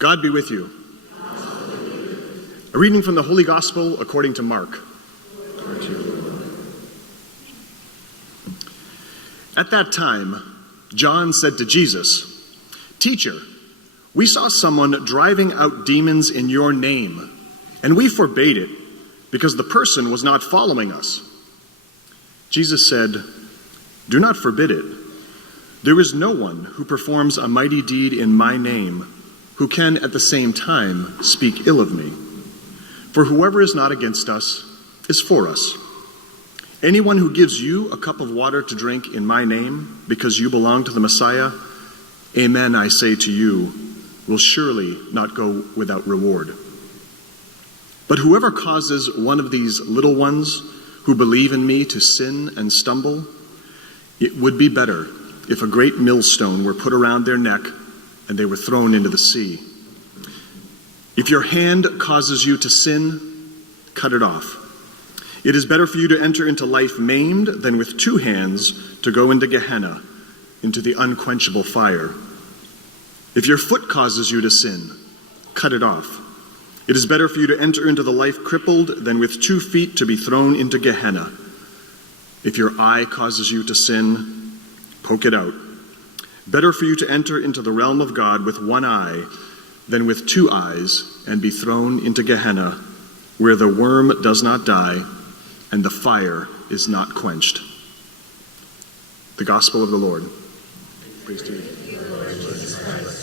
God be with you. A reading from the Holy Gospel according to Mark. At that time, John said to Jesus, "Teacher, we saw someone driving out demons in your name, and we forbade it because the person was not following us." Jesus said, "Do not forbid it. There is no one who performs a mighty deed in my name who can at the same time speak ill of me. For whoever is not against us is for us. Anyone who gives you a cup of water to drink in my name because you belong to the Messiah, amen, I say to you, will surely not go without reward. But whoever causes one of these little ones who believe in me to sin and stumble, it would be better if a great millstone were put around their neck and they were thrown into the sea. If your hand causes you to sin, cut it off. It is better for you to enter into life maimed than with two hands to go into Gehenna, into the unquenchable fire. If your foot causes you to sin, cut it off. It is better for you to enter into the life crippled than with 2 feet to be thrown into Gehenna. If your eye causes you to sin, poke it out. Better for you to enter into the realm of God with 1 eye than with 2 eyes and be thrown into Gehenna, where the worm does not die and the fire is not quenched." The Gospel of the Lord. Praise to you, Lord Jesus Christ.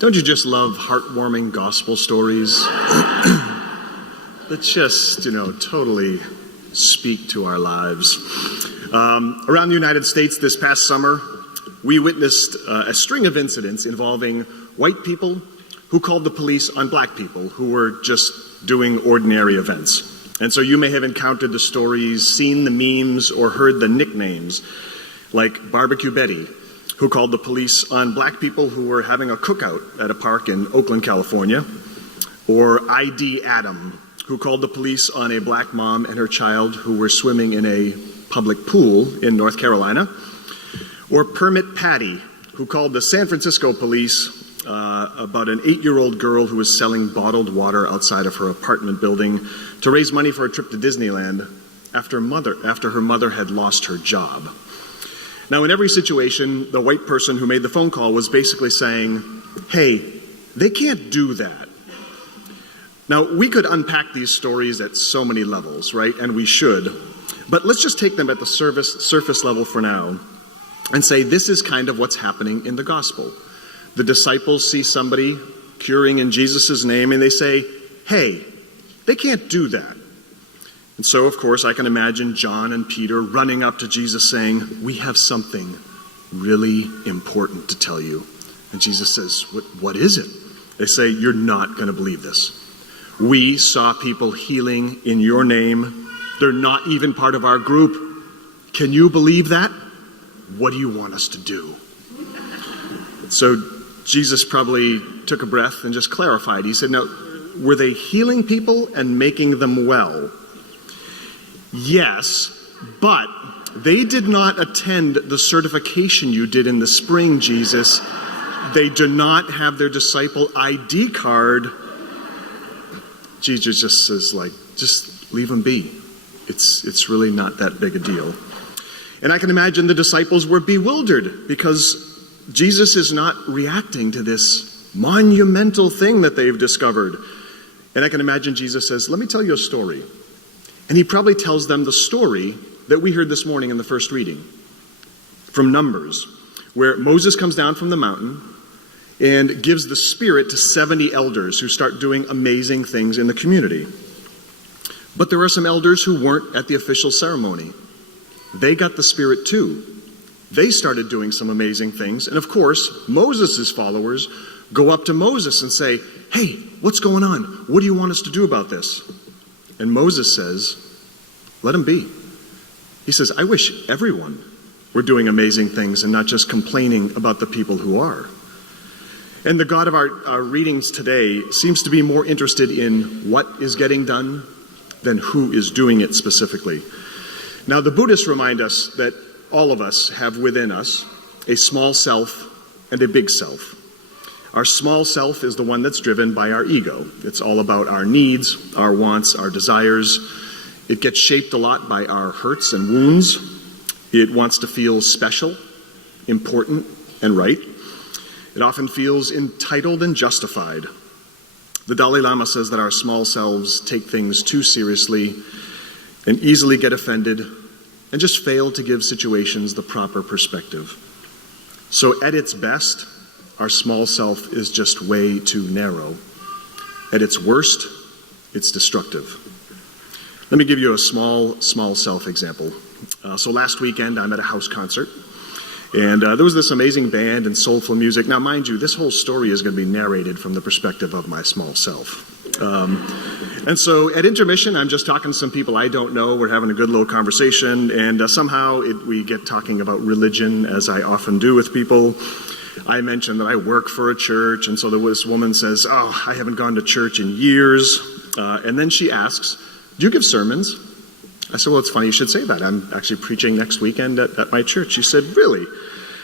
Don't you just love heartwarming gospel stories that just, totally speak to our lives? Around the United States this past summer, we witnessed a string of incidents involving white people who called the police on black people who were just doing ordinary events. And so you may have encountered the stories, seen the memes, or heard the nicknames, like Barbecue Betty, who called the police on black people who were having a cookout at a park in Oakland, California, or ID Adam, who called the police on a black mom and her child who were swimming in a public pool in North Carolina, or Permit Patty, who called the San Francisco police about an 8-year-old girl who was selling bottled water outside of her apartment building to raise money for a trip to Disneyland after her mother had lost her job. Now, in every situation, the white person who made the phone call was basically saying, "Hey, they can't do that." Now, we could unpack these stories at so many levels, right? And we should. But let's just take them at the surface level for now and say this is kind of what's happening in the gospel. The disciples see somebody curing in Jesus' name and they say, "Hey, they can't do that." And so, of course, I can imagine John and Peter running up to Jesus saying, "We have something really important to tell you." And Jesus says, What is it? They say, "You're not going to believe this. We saw people healing in your name. They're not even part of our group. Can you believe that? What do you want us to do?" So Jesus probably took a breath and just clarified. He said, "No, were they healing people and making them well?" Yes, but they did not attend the certification you did in the spring, Jesus. They do not have their disciple ID card. Jesus just says, just leave them be. It's really not that big a deal. And I can imagine the disciples were bewildered because Jesus is not reacting to this monumental thing that they've discovered. And I can imagine Jesus says, "Let me tell you a story. And he probably tells them the story that we heard this morning in the first reading from Numbers, where Moses comes down from the mountain and gives the Spirit to 70 elders who start doing amazing things in the community. But there are some elders who weren't at the official ceremony. They got the Spirit too. They started doing some amazing things. And of course, Moses' followers go up to Moses and say, "Hey, what's going on? What do you want us to do about this?" And Moses says, "Let him be." He says, "I wish everyone were doing amazing things and not just complaining about the people who are." And the God of our readings today seems to be more interested in what is getting done than who is doing it specifically. Now, the Buddhists remind us that all of us have within us a small self and a big self. Our small self is the one that's driven by our ego. It's all about our needs, our wants, our desires. It gets shaped a lot by our hurts and wounds. It wants to feel special, important, and right. It often feels entitled and justified. The Dalai Lama says that our small selves take things too seriously and easily get offended and just fail to give situations the proper perspective. So at its best, our small self is just way too narrow. At its worst, it's destructive. Let me give you a small self example. So last weekend, I'm at a house concert, and there was this amazing band and soulful music. Now, mind you, this whole story is going to be narrated from the perspective of my small self. And so at intermission, I'm just talking to some people I don't know. We're having a good little conversation, and somehow we get talking about religion, as I often do with people. I mentioned that I work for a church, and so this woman says, "Oh, I haven't gone to church in years." And then she asks, "Do you give sermons?" I said, "Well, it's funny you should say that. I'm actually preaching next weekend at my church." She said, "Really?"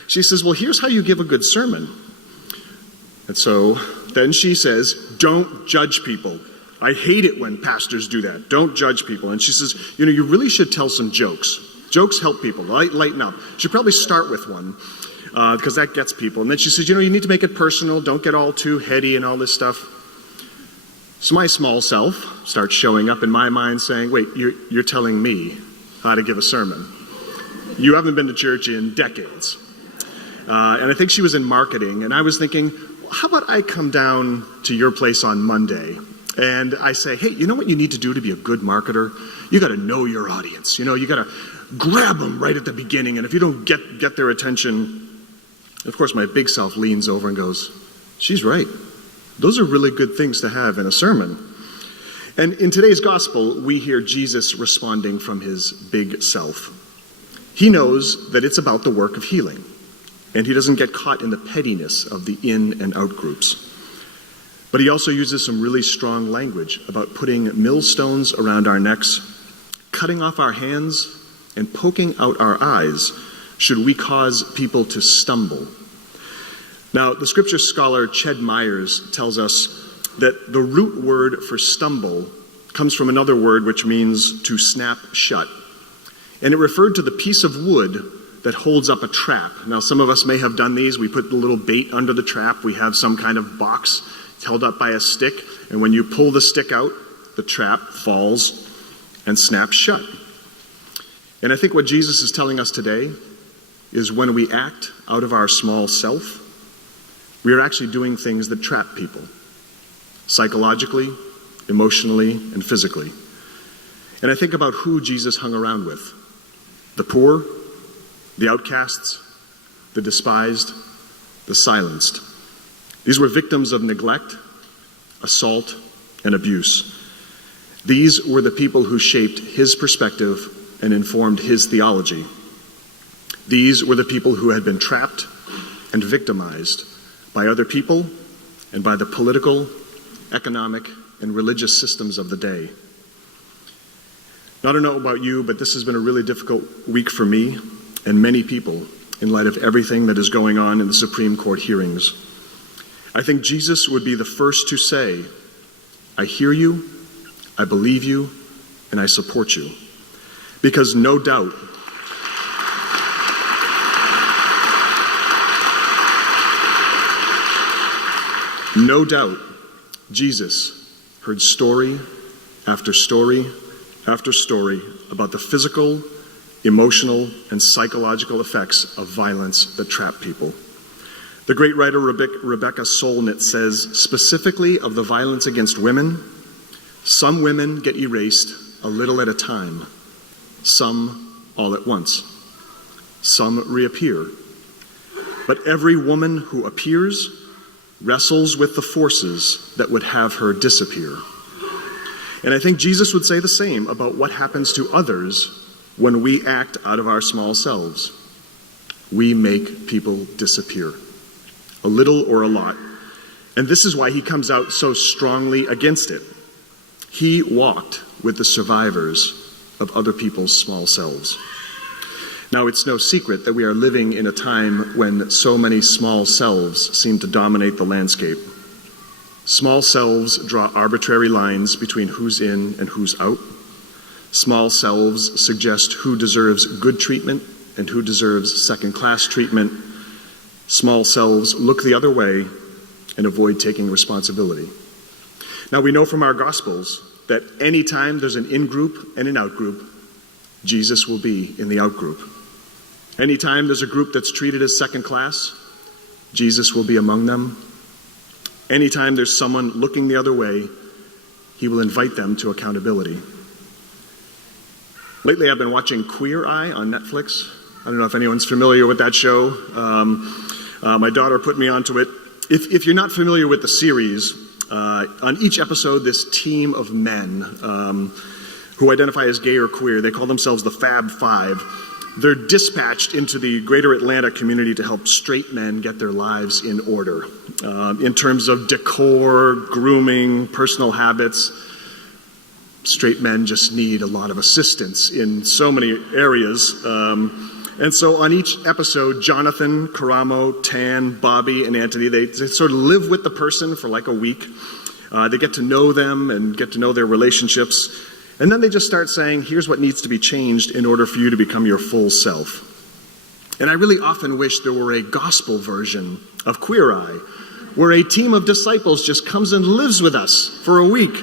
She says, "Well, here's how you give a good sermon." And so then she says, "Don't judge people. I hate it when pastors do that. Don't judge people." And she says, "You really should tell some jokes. Jokes help people, lighten up. You should probably start with one, because that gets people." And then she says, "You need to make it personal. Don't get all too heady and all this stuff." So my small self starts showing up in my mind saying, "Wait, you're telling me how to give a sermon. You haven't been to church in decades." And I think she was in marketing, and I was thinking, how about I come down to your place on Monday and I say, "Hey, you know what you need to do to be a good marketer? You got to know your audience. You got to grab them right at the beginning, and if you don't get their attention," of course my big self leans over and goes, "She's right. Those are really good things to have in a sermon." And in today's gospel, we hear Jesus responding from his big self. He knows that it's about the work of healing, and he doesn't get caught in the pettiness of the in and out groups. But he also uses some really strong language about putting millstones around our necks, cutting off our hands, and poking out our eyes should we cause people to stumble. Now, the scripture scholar Ched Myers tells us that the root word for stumble comes from another word which means to snap shut. And it referred to the piece of wood that holds up a trap. Now, some of us may have done these. We put the little bait under the trap. We have some kind of box held up by a stick. And when you pull the stick out, the trap falls and snaps shut. And I think what Jesus is telling us today is when we act out of our small self, we are actually doing things that trap people, psychologically, emotionally, and physically. And I think about who Jesus hung around with: the poor, the outcasts, the despised, the silenced. These were victims of neglect, assault, and abuse. These were the people who shaped his perspective and informed his theology. These were the people who had been trapped and victimized by other people and by the political, economic, and religious systems of the day. Now, I don't know about you, but this has been a really difficult week for me and many people in light of everything that is going on in the Supreme Court hearings. I think Jesus would be the first to say, "I hear you, I believe you, and I support you." Because no doubt, Jesus heard story after story after story about the physical, emotional, and psychological effects of violence that trap people. The great writer Rebecca Solnit says specifically of the violence against women, some women get erased a little at a time, some all at once, some reappear. But every woman who appears wrestles with the forces that would have her disappear. And I think Jesus would say the same about what happens to others when we act out of our small selves. We make people disappear, a little or a lot. And this is why he comes out so strongly against it. He walked with the survivors of other people's small selves. Now, it's no secret that we are living in a time when so many small selves seem to dominate the landscape. Small selves draw arbitrary lines between who's in and who's out. Small selves suggest who deserves good treatment and who deserves second-class treatment. Small selves look the other way and avoid taking responsibility. Now, we know from our Gospels that anytime there's an in-group and an out-group, Jesus will be in the out-group. Anytime there's a group that's treated as second class, Jesus will be among them. Anytime there's someone looking the other way, he will invite them to accountability. Lately, I've been watching Queer Eye on Netflix. I don't know if anyone's familiar with that show. My daughter put me onto it. If you're not familiar with the series, on each episode, this team of men who identify as gay or queer, they call themselves the Fab Five. They're dispatched into the greater Atlanta community to help straight men get their lives in order in terms of decor, grooming, personal habits. Straight men just need a lot of assistance in so many areas. And so on each episode, Jonathan, Karamo, Tan, Bobby, and Anthony, they sort of live with the person for like a week. They get to know them and get to know their relationships. And then they just start saying, here's what needs to be changed in order for you to become your full self. And I really often wish there were a gospel version of Queer Eye, where a team of disciples just comes and lives with us for a week.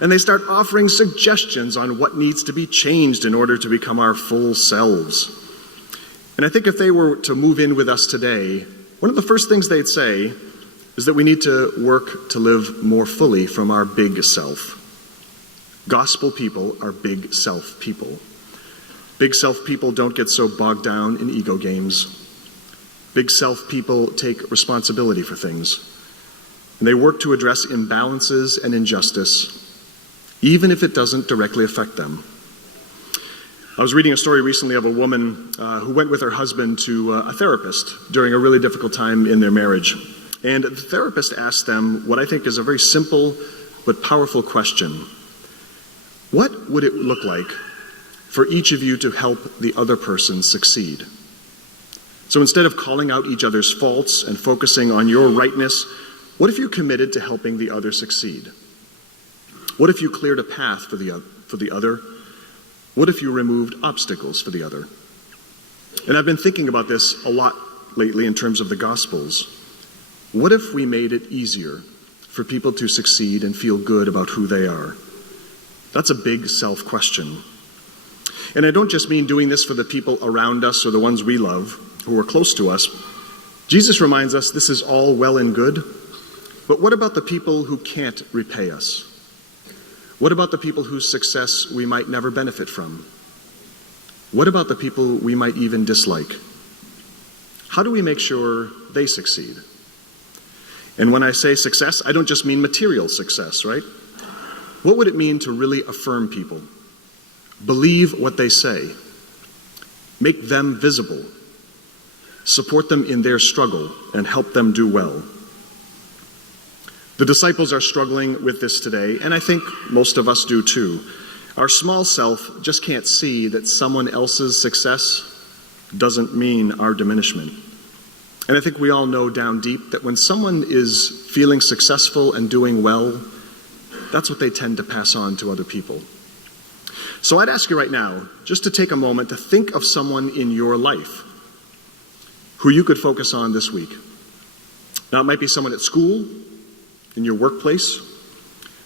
And they start offering suggestions on what needs to be changed in order to become our full selves. And I think if they were to move in with us today, one of the first things they'd say is that we need to work to live more fully from our big self. Gospel people are big self people. Big self people don't get so bogged down in ego games. Big self people take responsibility for things. And they work to address imbalances and injustice, even if it doesn't directly affect them. I was reading a story recently of a woman who went with her husband to a therapist during a really difficult time in their marriage. And the therapist asked them what I think is a very simple but powerful question. What would it look like for each of you to help the other person succeed? So instead of calling out each other's faults and focusing on your rightness, what if you committed to helping the other succeed? What if you cleared a path for the other? What if you removed obstacles for the other? And I've been thinking about this a lot lately in terms of the Gospels. What if we made it easier for people to succeed and feel good about who they are? That's a big self question. And I don't just mean doing this for the people around us or the ones we love, who are close to us. Jesus reminds us this is all well and good, but what about the people who can't repay us? What about the people whose success we might never benefit from? What about the people we might even dislike? How do we make sure they succeed? And when I say success, I don't just mean material success, right? What would it mean to really affirm people? Believe what they say. Make them visible. Support them in their struggle and help them do well. The disciples are struggling with this today, and I think most of us do too. Our small self just can't see that someone else's success doesn't mean our diminishment. And I think we all know down deep that when someone is feeling successful and doing well, that's what they tend to pass on to other people. So I'd ask you right now, just to take a moment to think of someone in your life who you could focus on this week. Now, it might be someone at school, in your workplace,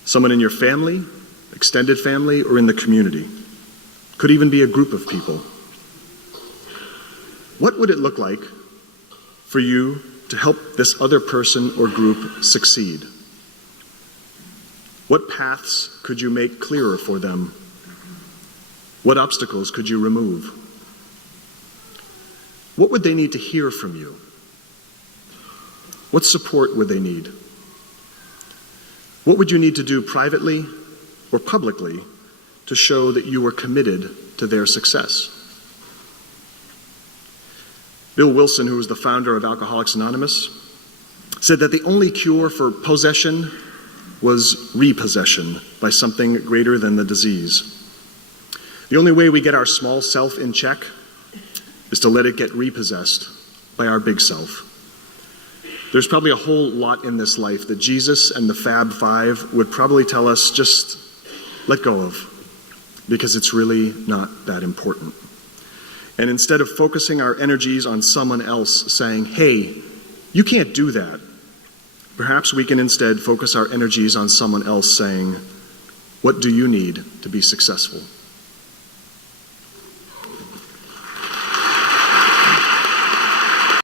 someone in your family, extended family, or in the community. Could even be a group of people. What would it look like for you to help this other person or group succeed? What paths could you make clearer for them? What obstacles could you remove? What would they need to hear from you? What support would they need? What would you need to do privately or publicly to show that you were committed to their success? Bill Wilson, who was the founder of Alcoholics Anonymous, said that the only cure for possession was repossession by something greater than the disease. The only way we get our small self in check is to let it get repossessed by our big self. There's probably a whole lot in this life that Jesus and the Fab Five would probably tell us just let go of, because it's really not that important. And instead of focusing our energies on someone else saying, hey, you can't do that, perhaps we can instead focus our energies on someone else saying, what do you need to be successful?